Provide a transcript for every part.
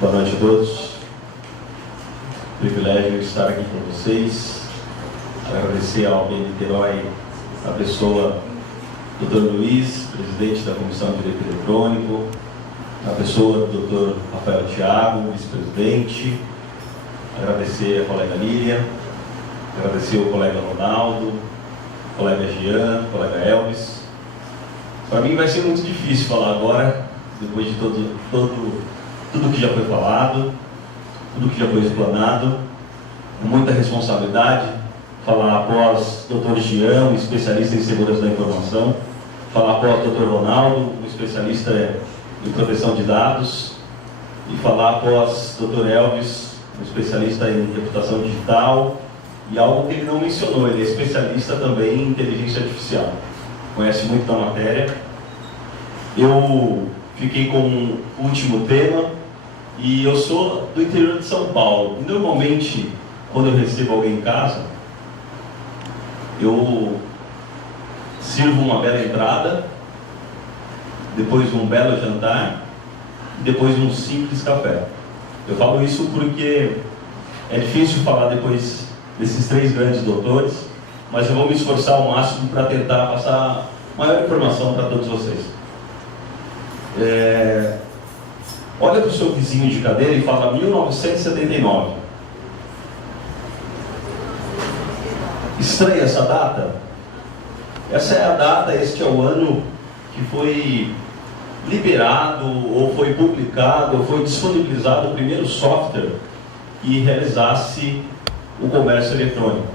Boa noite a todos. Privilégio estar aqui com vocês. Agradecer ao AB Niterói, a pessoa do Dr. Luiz, presidente da Comissão de Direito Eletrônico, a pessoa do Dr. Rafael Thiago, vice-presidente. Agradecer a colega Lília, agradecer o colega Ronaldo, o colega Jean, o colega Elvis. Para mim vai ser muito difícil falar agora, depois de tudo que já foi falado, tudo que já foi explanado, com muita responsabilidade, falar após Dr. Jean, um especialista em segurança da informação, falar após Dr. Ronaldo, um especialista em proteção de dados, e falar após Dr. Elvis, um especialista em reputação digital, e algo que ele não mencionou, ele é especialista também em inteligência artificial, conhece muito da matéria. Eu fiquei com um último tema, e eu sou do interior de São Paulo. E normalmente, quando eu recebo alguém em casa, eu sirvo uma bela entrada, depois um belo jantar, e depois um simples café. Eu falo isso porque é difícil falar depois desses três grandes doutores, mas eu vou me esforçar ao máximo para tentar passar maior informação para todos vocês. Olha para o seu vizinho de cadeira e fala 1979. Estranha essa data? Essa é a data, este é o ano que foi liberado, ou foi publicado, ou foi disponibilizado o primeiro software que realizasse o comércio eletrônico.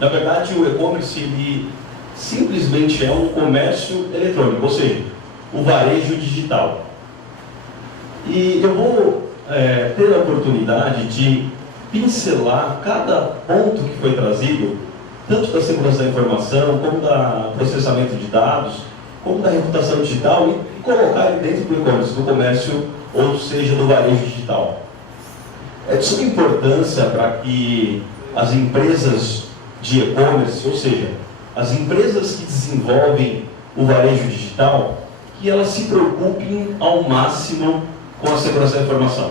Na verdade, o e-commerce ele simplesmente é um comércio eletrônico, ou seja, o varejo digital. E eu vou ter a oportunidade de pincelar cada ponto que foi trazido, tanto da segurança da informação, como do processamento de dados, como da reputação digital, e colocar ele dentro do e-commerce, do comércio, ou seja, do varejo digital. É de suma importância para que as empresas de e-commerce, ou seja, as empresas que desenvolvem o varejo digital, que elas se preocupem ao máximo com a segurança da informação.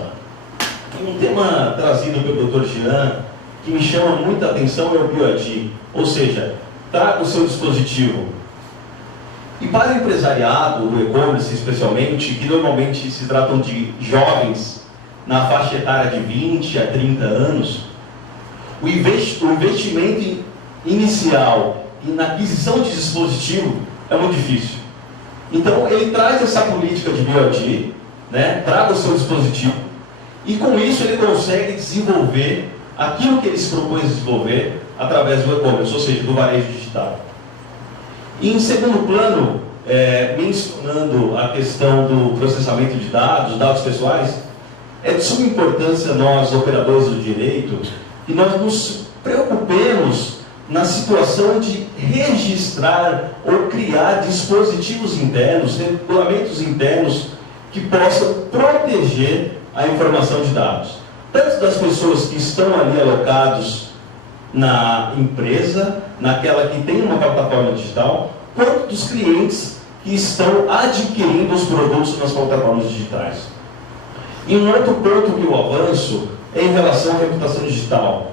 Um tema trazido pelo Dr. Jean, que me chama muita atenção, é o BioID, ou seja, traga o seu dispositivo. E para o empresariado, o e-commerce especialmente, que normalmente se tratam de jovens na faixa etária de 20 a 30 anos, o investimento inicial e na aquisição de dispositivo é muito difícil. Então ele traz essa política de BioID, traga o seu dispositivo, e com isso ele consegue desenvolver aquilo que ele se propôs a desenvolver através do e-commerce, ou seja, do varejo digital. E em segundo plano, mencionando a questão do processamento de dados pessoais, é de suma importância nós, operadores do direito, que nós nos preocupemos na situação de registrar ou criar dispositivos internos, regulamentos internos que possam proteger a informação de dados, tanto das pessoas que estão ali alocados na empresa, naquela que tem uma plataforma digital, quanto dos clientes que estão adquirindo os produtos nas plataformas digitais. E um outro ponto que eu avanço é em relação à reputação digital.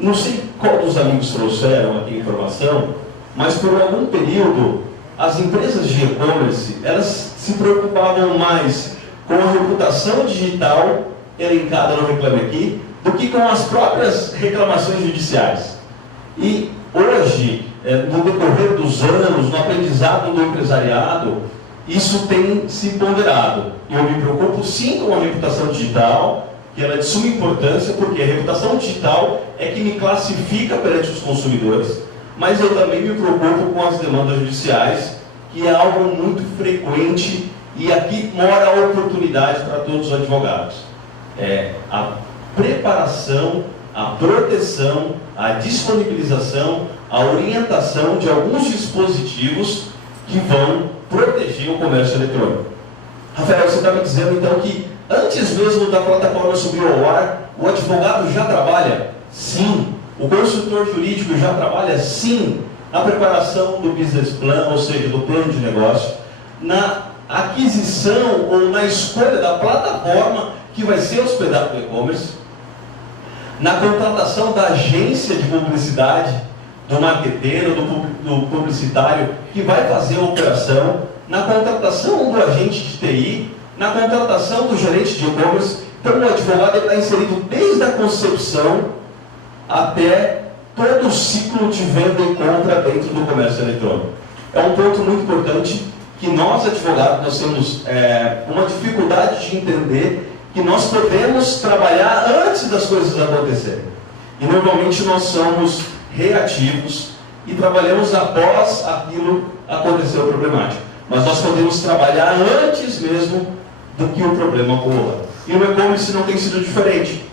Não sei qual dos amigos trouxeram aqui a informação, mas por algum período as empresas de e-commerce elas se preocupavam mais com a reputação digital elencada no Reclame Aqui do que com as próprias reclamações judiciais. E hoje, no decorrer dos anos, no aprendizado do empresariado, isso tem se ponderado. Eu me preocupo sim com a reputação digital, que ela é de suma importância, porque a reputação digital é que me classifica perante os consumidores, mas eu também me preocupo com as demandas judiciais, que é algo muito frequente, e aqui mora a oportunidade para todos os advogados. A preparação, a proteção, a disponibilização, a orientação de alguns dispositivos que vão proteger o comércio eletrônico. Rafael, você está me dizendo então que antes mesmo da plataforma subir ao ar, o advogado já trabalha? Sim. O consultor jurídico já trabalha? Sim. Na preparação do business plan, ou seja, do plano de negócio, na aquisição ou na escolha da plataforma que vai ser hospedado no e-commerce, na contratação da agência de publicidade, do marqueteiro, do publicitário que vai fazer a operação, na contratação do agente de TI, na contratação do gerente de e-commerce. Então o advogado está inserido desde a concepção até todo o ciclo de venda e compra dentro do comércio eletrônico. É um ponto muito importante que nós, advogados, nós temos uma dificuldade de entender que nós podemos trabalhar antes das coisas acontecerem. E normalmente nós somos reativos e trabalhamos após aquilo acontecer o problemático. Mas nós podemos trabalhar antes mesmo do que o problema ocorra. E o e-commerce não tem sido diferente.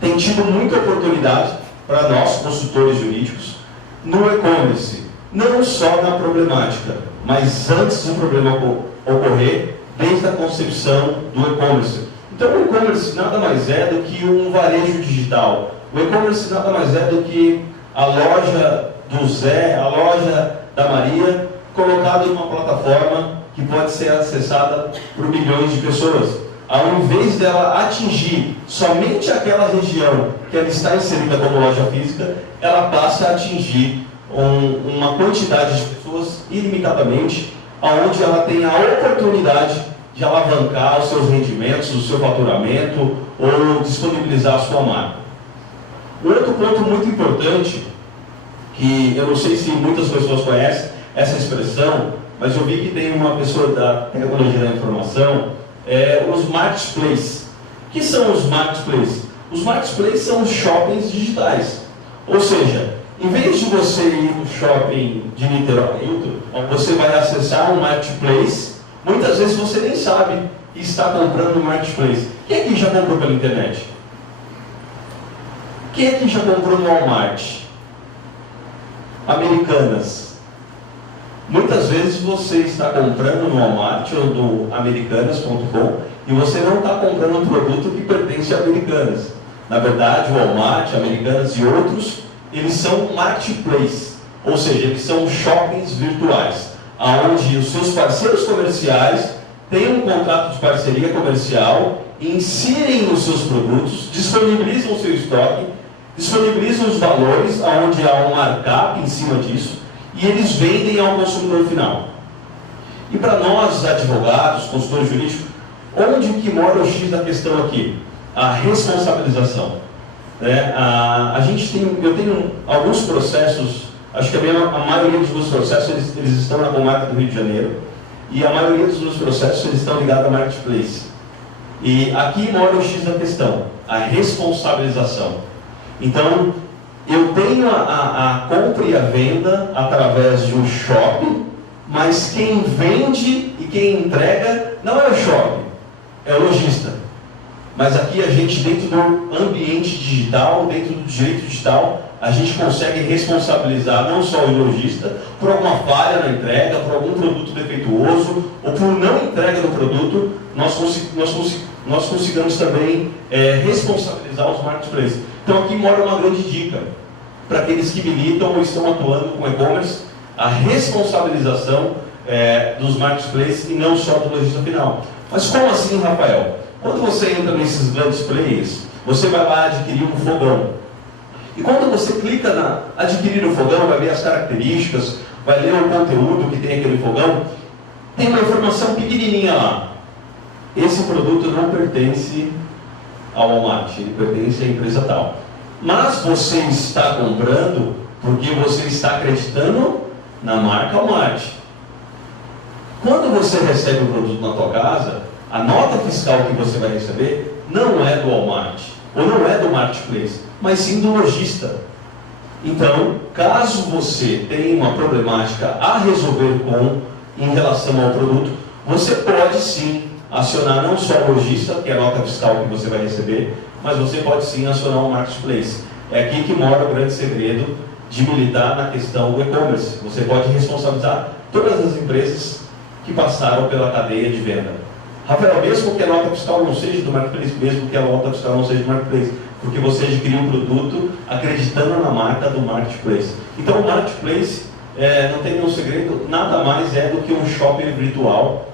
Tem tido muita oportunidade para nós, consultores jurídicos, no e-commerce. Não só na problemática, mas antes do problema ocorrer, desde a concepção do e-commerce. Então o e-commerce nada mais é do que um varejo digital. O e-commerce nada mais é do que a loja do Zé, a loja da Maria, colocada numa plataforma que pode ser acessada por milhões de pessoas. Ao invés dela atingir somente aquela região que ela está inserida como loja física, ela passa a atingir uma quantidade de pessoas ilimitadamente, onde ela tem a oportunidade de alavancar os seus rendimentos, o seu faturamento ou disponibilizar a sua marca. Um outro ponto muito importante, que eu não sei se muitas pessoas conhecem essa expressão, mas eu vi que tem uma pessoa da tecnologia da informação, os marketplaces. O que são os marketplaces? Os marketplaces são os shoppings digitais. Ou seja, em vez de você ir no shopping de Niterói, você vai acessar um marketplace, muitas vezes você nem sabe e está comprando no marketplace. Quem aqui já comprou pela internet? Quem aqui já comprou no Walmart? Americanas. Muitas vezes você está comprando no Walmart ou no americanas.com e você não está comprando um produto que pertence a Americanas. Na verdade, o Walmart, Americanas e outros, eles são marketplace, ou seja, eles são shoppings virtuais, onde os seus parceiros comerciais têm um contrato de parceria comercial, inserem os seus produtos, disponibilizam o seu estoque, disponibilizam os valores, onde há um markup em cima disso, e eles vendem ao consumidor final. E para nós, advogados, consultores jurídicos, onde que mora o X da questão aqui? A responsabilização. Eu tenho alguns processos, acho que a maioria dos meus processos eles estão na comarca do Rio de Janeiro, e a maioria dos meus processos eles estão ligados a marketplace. E aqui mora o X da questão, a responsabilização. Então, eu tenho a compra e a venda através de um shopping, mas quem vende e quem entrega não é o shopping, é o lojista. Mas aqui a gente, dentro do ambiente digital, dentro do direito digital, a gente consegue responsabilizar não só o lojista por alguma falha na entrega, por algum produto defeituoso, ou por não entrega do produto, nós consigamos também responsabilizar os marketplaces. Então aqui mora uma grande dica para aqueles que militam ou estão atuando com e-commerce, a responsabilização dos marketplaces e não só do lojista final. Mas como assim, Rafael? Quando você entra nesses grandes players, você vai lá adquirir um fogão. E quando você clica na adquirir o fogão, vai ver as características, vai ler o conteúdo que tem aquele fogão, tem uma informação pequenininha lá. Esse produto não pertence ao Walmart, ele pertence à empresa tal. Mas você está comprando porque você está acreditando na marca Walmart. Quando você recebe o produto na tua casa, a nota fiscal que você vai receber não é do Walmart, ou não é do Marketplace, mas sim do lojista. Então, caso você tenha uma problemática a resolver em relação ao produto, você pode sim acionar não só o lojista, que é a nota fiscal que você vai receber, mas você pode sim acionar o Marketplace. É aqui que mora o grande segredo de militar na questão do e-commerce. Você pode responsabilizar todas as empresas que passaram pela cadeia de venda. Rafael, mesmo que a nota fiscal não seja do Marketplace, mesmo que a nota fiscal não seja do Marketplace, porque você adquiriu um produto acreditando na marca do Marketplace. Então o Marketplace não tem nenhum segredo, nada mais do que um shopping virtual,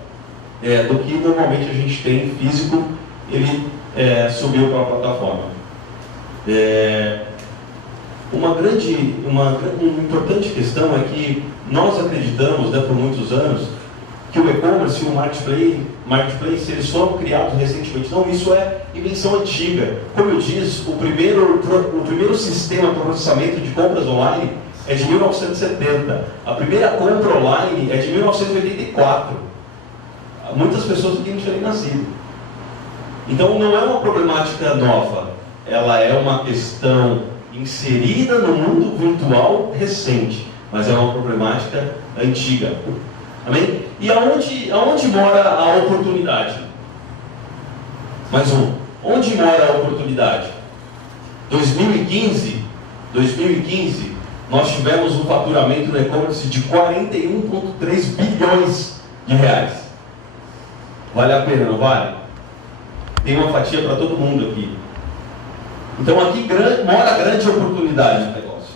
do que normalmente a gente tem físico. Ele subiu para a plataforma. Uma importante questão é que nós acreditamos, por muitos anos, que o e-commerce e o marketplace eles foram criados recentemente. Não, isso é invenção antiga. Como eu disse, o primeiro sistema para processamento de compras online é de 1970. A primeira compra online é de 1984. Muitas pessoas aqui não tinham nem nascido. Então não é uma problemática nova. Ela é uma questão inserida no mundo virtual recente, mas é uma problemática antiga. Amém? E aonde mora a oportunidade? Mais um. Onde mora a oportunidade? 2015, nós tivemos um faturamento no e-commerce de 41,3 bilhões de reais. Vale a pena, não vale? Tem uma fatia para todo mundo aqui. Então aqui mora a grande oportunidade do negócio.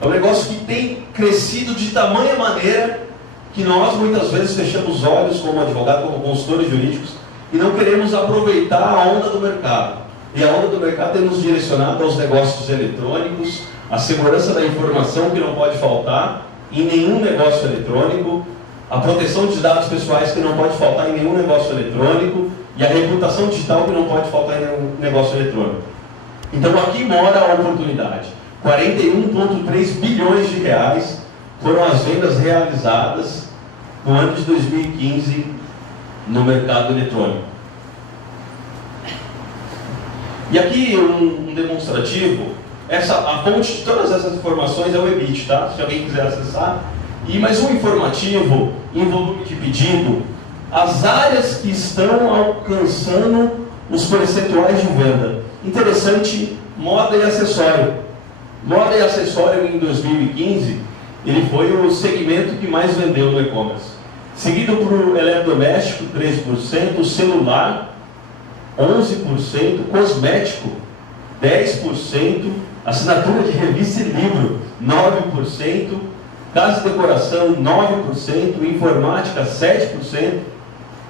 É um negócio que tem crescido de tamanha maneira que nós muitas vezes fechamos os olhos como advogado, como consultores jurídicos e não queremos aproveitar a onda do mercado. E a onda do mercado tem nos direcionado aos negócios eletrônicos, a segurança da informação que não pode faltar em nenhum negócio eletrônico, a proteção de dados pessoais que não pode faltar em nenhum negócio eletrônico e a reputação digital que não pode faltar em nenhum negócio eletrônico. Então aqui mora a oportunidade. 41,3 bilhões de reais foram as vendas realizadas no ano de 2015 no mercado eletrônico. E aqui um demonstrativo, a fonte de todas essas informações é o EBIT, tá? Se alguém quiser acessar. E mais um informativo em volume de pedido, as áreas que estão alcançando os percentuais de venda. Interessante, moda e acessório. Moda e acessório em 2015, ele foi o segmento que mais vendeu no e-commerce. Seguido por eletrodoméstico, 13%, celular, 11%, cosmético, 10%, assinatura de revista e livro, 9%, casa e decoração, 9%, informática, 7%,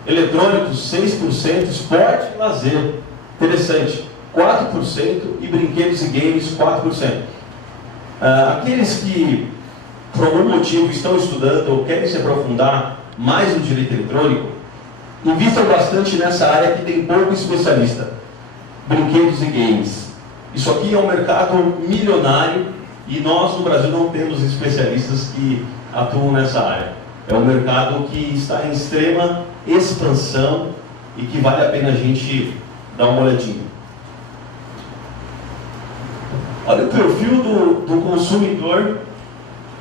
eletrônicos, 6%, esporte e lazer, interessante, 4%, e brinquedos e games, 4%. Aqueles que, por algum motivo, estão estudando ou querem se aprofundar mais no direito eletrônico, invistam bastante nessa área que tem pouco especialista, brinquedos e games. Isso aqui é um mercado milionário e nós no Brasil não temos especialistas que atuam nessa área. É um mercado que está em extrema expansão e que vale a pena a gente dar uma olhadinha. Olha o perfil do consumidor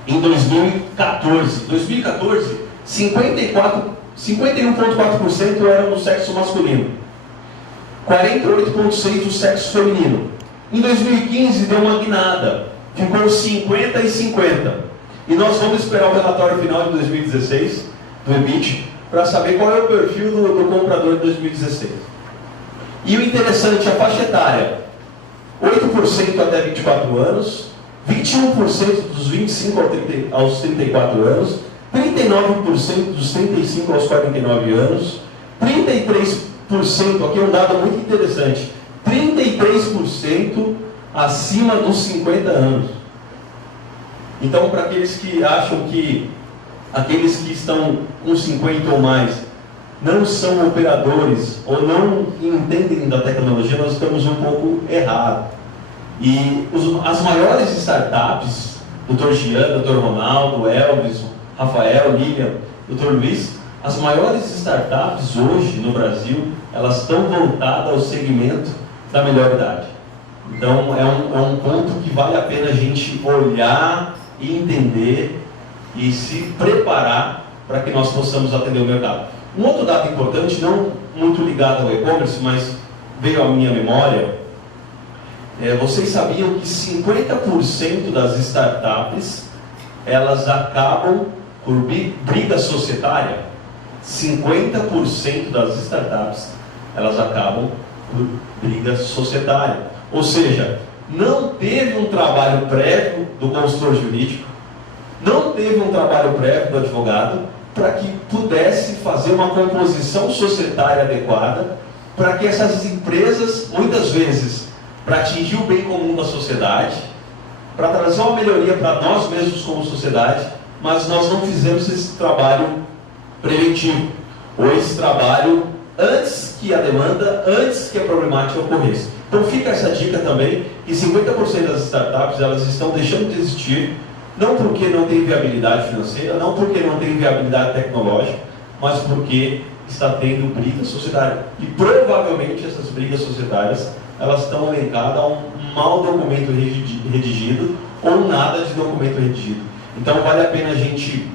em 2014. 2014, 51,4% eram do sexo masculino, 48,6% do sexo feminino. Em 2015 deu uma guinada, ficou 50 e 50. E nós vamos esperar o relatório final de 2016, do EBIT, para saber qual é o perfil do comprador de 2016. E o interessante, a faixa etária, 8% até 24 anos, 21% dos 25 aos 34 anos, 39% dos 35 aos 49 anos, 33%, aqui é um dado muito interessante, 33% acima dos 50 anos. Então, para aqueles que acham que aqueles que estão com 50 ou mais não são operadores ou não entendem da tecnologia, nós estamos um pouco errados. E as maiores startups, Dr. Gian, Dr. Ronaldo, Elvis, Rafael, Lilian, Dr. Luiz, as maiores startups hoje no Brasil, elas estão voltadas ao segmento da melhor idade. Então é um ponto que vale a pena a gente olhar e entender e se preparar para que nós possamos atender o mercado. Um outro dado importante, não muito ligado ao e-commerce, mas veio à minha memória, vocês sabiam que 50% das startups elas acabam por briga societária? 50% das startups elas acabam por briga societária. Ou seja, não teve um trabalho prévio do consultor jurídico, não teve um trabalho prévio do advogado para que pudesse fazer uma composição societária adequada para que essas empresas, muitas vezes, para atingir o bem comum da sociedade, para trazer uma melhoria para nós mesmos como sociedade, mas nós não fizemos esse trabalho preventivo, ou esse trabalho antes que a demanda, antes que a problemática ocorresse. Então fica essa dica também, que 50% das startups elas estão deixando de existir, não porque não tem viabilidade financeira, não porque não tem viabilidade tecnológica, mas porque está tendo briga societária. E provavelmente essas brigas societárias elas estão elencadas a um mau documento redigido ou nada de documento redigido. Então vale a pena a gente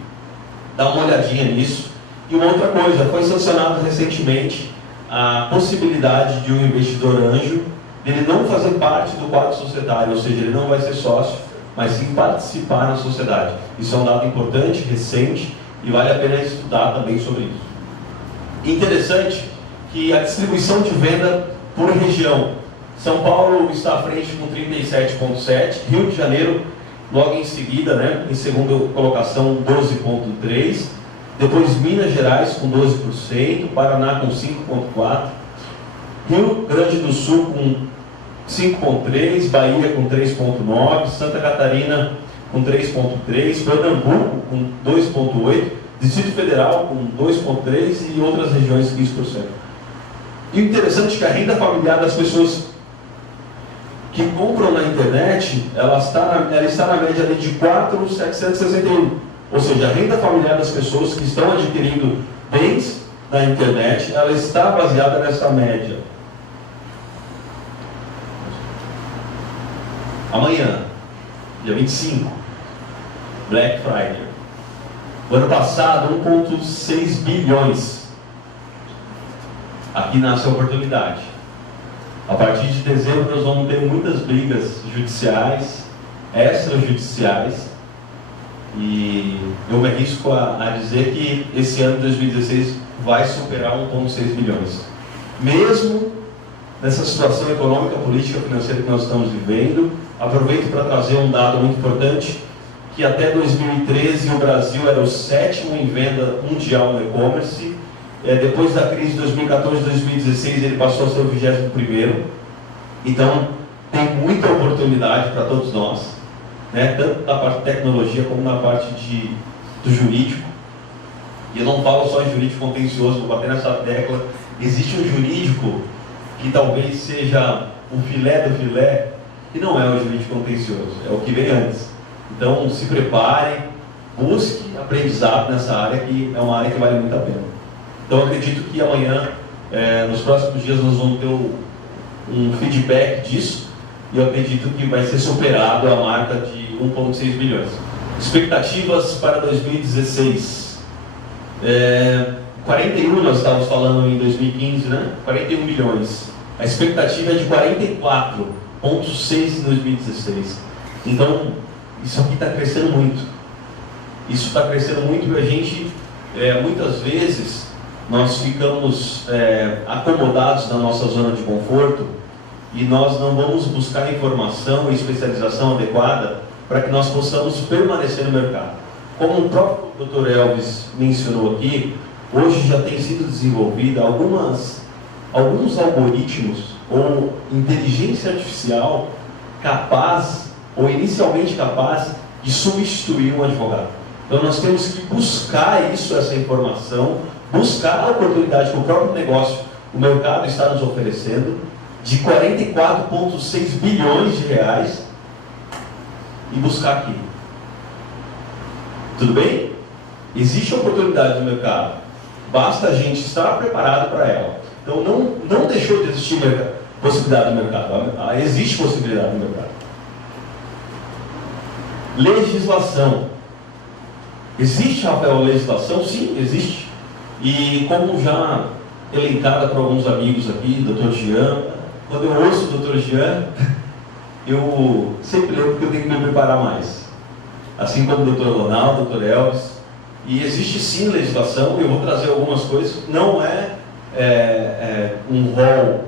dar uma olhadinha nisso. E uma outra coisa, foi sancionado recentemente a possibilidade de um investidor anjo dele não fazer parte do quadro societário, ou seja, ele não vai ser sócio, mas sim participar na sociedade. Isso é um dado importante, recente, e vale a pena estudar também sobre isso. Interessante que a distribuição de venda por região. São Paulo está à frente com 37,7%, Rio de Janeiro logo em seguida, né, em segunda colocação, 12,3%, depois Minas Gerais com 12%, Paraná com 5,4%, Rio Grande do Sul com 5,3%, Bahia com 3,9%, Santa Catarina com 3,3%, Pernambuco com 2,8%, Distrito Federal com 2,3% e outras regiões 15%. E o interessante é que a renda familiar das pessoas que compram na internet, ela está na média ali de 4.761. Ou seja, a renda familiar das pessoas que estão adquirindo bens na internet, ela está baseada nessa média. Amanhã, dia 25, Black Friday. O ano passado, 1,6 bilhões. Aqui nasce a oportunidade. A partir de dezembro nós vamos ter muitas brigas judiciais, extrajudiciais, e eu me arrisco a dizer que esse ano de 2016 vai superar 1,6 bilhões. Mesmo nessa situação econômica, política, financeira que nós estamos vivendo, aproveito para trazer um dado muito importante, que até 2013 o Brasil era o 7º em venda mundial no e-commerce. Depois da crise de 2014 e 2016 ele passou a ser o 21º. Então tem muita oportunidade para todos nós, né? Tanto na parte de tecnologia como na parte do jurídico. E eu não falo só em jurídico contencioso, vou bater nessa tecla. Existe um jurídico que talvez seja o filé do filé, que não é o jurídico contencioso, é o que vem antes. Então se preparem, busque aprendizado nessa área, que é uma área que vale muito a pena. Então eu acredito que amanhã, nos próximos dias, nós vamos ter um feedback disso, e eu acredito que vai ser superado a marca de 1,6 bilhões. Expectativas para 2016. 41 nós estávamos falando em 2015, né? 41 milhões. A expectativa é de 44,6 em 2016. Então, isso aqui está crescendo muito. Isso está crescendo muito e a gente, muitas vezes, nós ficamos acomodados na nossa zona de conforto e nós não vamos buscar informação e especialização adequada para que nós possamos permanecer no mercado. Como o próprio Dr. Elvis mencionou aqui, hoje já tem sido desenvolvida alguns algoritmos ou inteligência artificial capaz, ou inicialmente capaz, de substituir um advogado. Então nós temos que buscar essa informação, buscar a oportunidade que o próprio negócio, o mercado está nos oferecendo, de 44,6 bilhões de reais, e buscar aqui. Tudo bem? Existe oportunidade no mercado, basta a gente estar preparado para ela. Então não deixou de existir possibilidade no mercado, existe possibilidade no mercado. Legislação. Existe, Rafael, legislação? Sim, existe. E como já elencada por alguns amigos aqui, Dr. Jean, quando eu ouço o Dr. Jean, eu sempre lembro que eu tenho que me preparar mais. Assim como o Dr. Ronaldo, Dr. Elvis. E existe sim legislação, e eu vou trazer algumas coisas. Não é um rol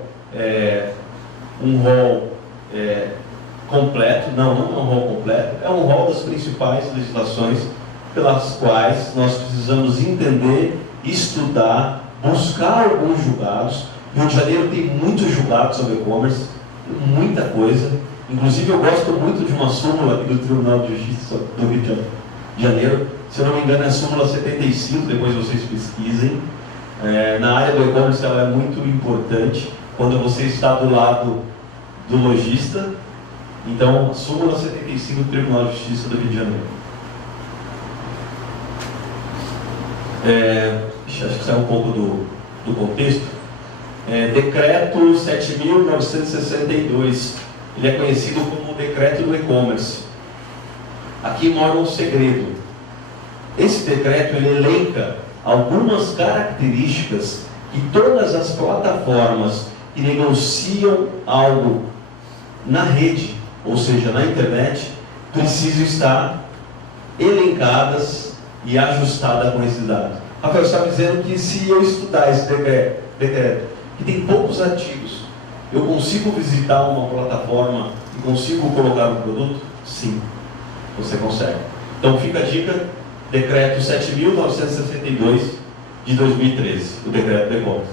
completo, não é um rol completo, é um rol das principais legislações pelas quais nós precisamos entender, estudar, buscar alguns julgados, Rio de Janeiro tem muitos julgados sobre e-commerce, muita coisa. Inclusive eu gosto muito de uma súmula aqui do Tribunal de Justiça do Rio de Janeiro. Se eu não me engano é a súmula 75, depois vocês pesquisem. Na área do e-commerce ela é muito importante quando você está do lado do lojista. Então, a súmula 75 do Tribunal de Justiça do Rio de Janeiro. Acho que sai um pouco do contexto. Decreto 7.962, ele é conhecido como o decreto do e-commerce. Aqui mora um segredo. Esse decreto ele elenca algumas características que todas as plataformas que negociam algo na rede, ou seja, na internet, precisam estar elencadas e ajustadas com esses dados. Rafael está dizendo que se eu estudar esse decreto, que tem poucos artigos, eu consigo visitar uma plataforma e consigo colocar um produto? Sim, você consegue. Então fica a dica, decreto 7.962 de 2013, o decreto do e-commerce.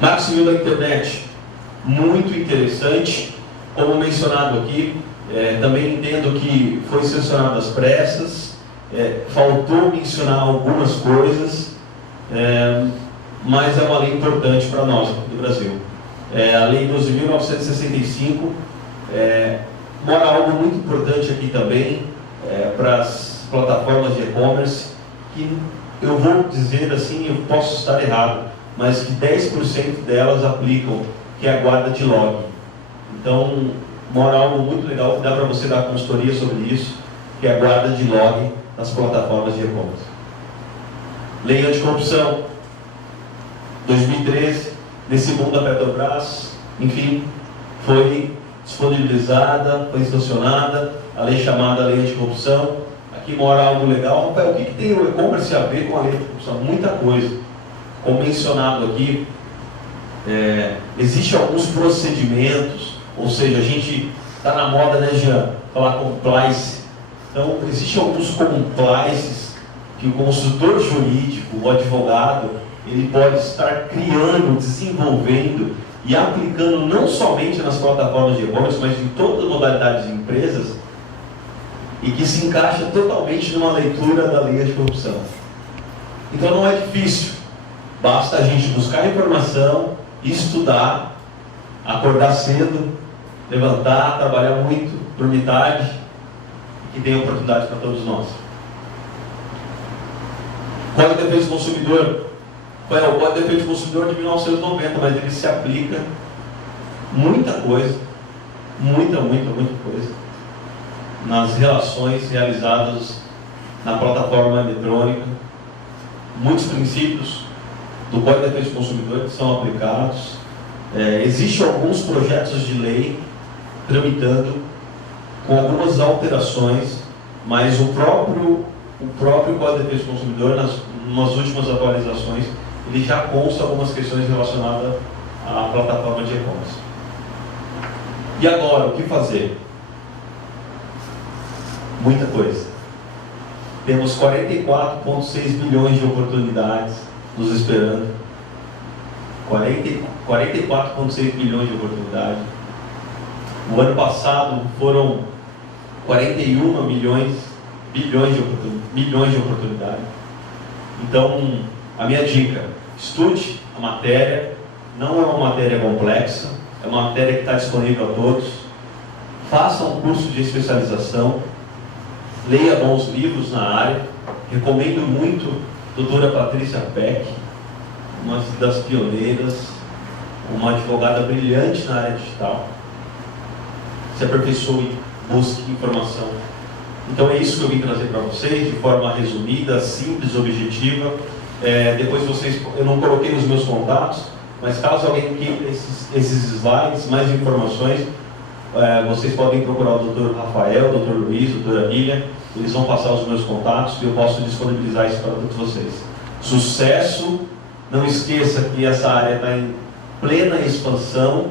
Marco Civil da Internet, muito interessante, como mencionado aqui, também entendo que foi sancionado às pressas, faltou mencionar algumas coisas, mas é uma lei importante para nós do Brasil. A Lei 12.965 mora algo muito importante aqui também para as plataformas de e-commerce, que eu vou dizer assim, eu posso estar errado, mas que 10% delas aplicam, que é a guarda de log. Então, mora algo muito legal, dá para você dar consultoria sobre isso, que é a guarda de log nas plataformas de e-commerce. Lei anticorrupção, 2013, nesse mundo da Petrobras, enfim, foi disponibilizada, foi sancionada, a lei chamada Lei Anticorrupção. Aqui mora algo legal. Rafael, o que tem o e-commerce a ver com a Lei Anticorrupção? Muita coisa. Como mencionado aqui, existem alguns procedimentos, ou seja, a gente está na moda, né, Jean, falar compliance. Então, existem alguns compliances que o consultor jurídico, o advogado, ele pode estar criando, desenvolvendo e aplicando não somente nas plataformas de e-commerce, mas em todas as modalidades de empresas, e que se encaixa totalmente numa leitura da lei anticorrupção. Então não é difícil, basta a gente buscar informação, estudar, acordar cedo, levantar, trabalhar muito, dormir tarde, que tem oportunidade para todos nós. Código de Defesa do Consumidor. O Código de Defesa do Consumidor de 1990, mas ele se aplica muita coisa, muita coisa, nas relações realizadas na plataforma eletrônica. Muitos princípios do Código de Defesa do Consumidor que são aplicados. Existem alguns projetos de lei tramitando com algumas alterações, mas o próprio Código de Defesa do Consumidor, nas últimas atualizações, ele já consta algumas questões relacionadas à plataforma de e-commerce. E agora, o que fazer? Muita coisa. Temos 44,6 bilhões de oportunidades nos esperando. 44,6 bilhões de oportunidades. O ano passado foram 41 bilhões de oportunidades. Então, a minha dica, estude a matéria, não é uma matéria complexa, é uma matéria que está disponível a todos. Faça um curso de especialização, leia bons livros na área. Recomendo muito a doutora Patrícia Peck, uma das pioneiras, uma advogada brilhante na área digital. Se aperfeiçoe, busque informação. Então é isso que eu vim trazer para vocês, de forma resumida, simples, objetiva. Depois eu não coloquei nos meus contatos, mas caso alguém queira esses slides, mais informações, vocês podem procurar o Dr. Rafael, o Dr. Luiz, a doutora Lilian, eles vão passar os meus contatos e eu posso disponibilizar isso para todos vocês. Sucesso! Não esqueça que essa área está em plena expansão,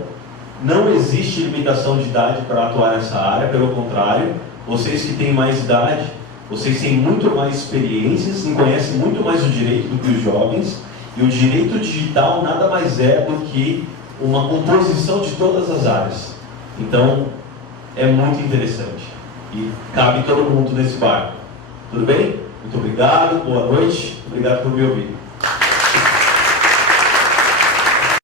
não existe limitação de idade para atuar nessa área, pelo contrário, vocês que têm mais idade, vocês têm muito mais experiências e conhecem muito mais o direito do que os jovens, E o direito digital nada mais é do que uma composição de todas as áreas. Então, é muito interessante. E cabe todo mundo nesse barco. Tudo bem? Muito obrigado, boa noite. Obrigado por me ouvir.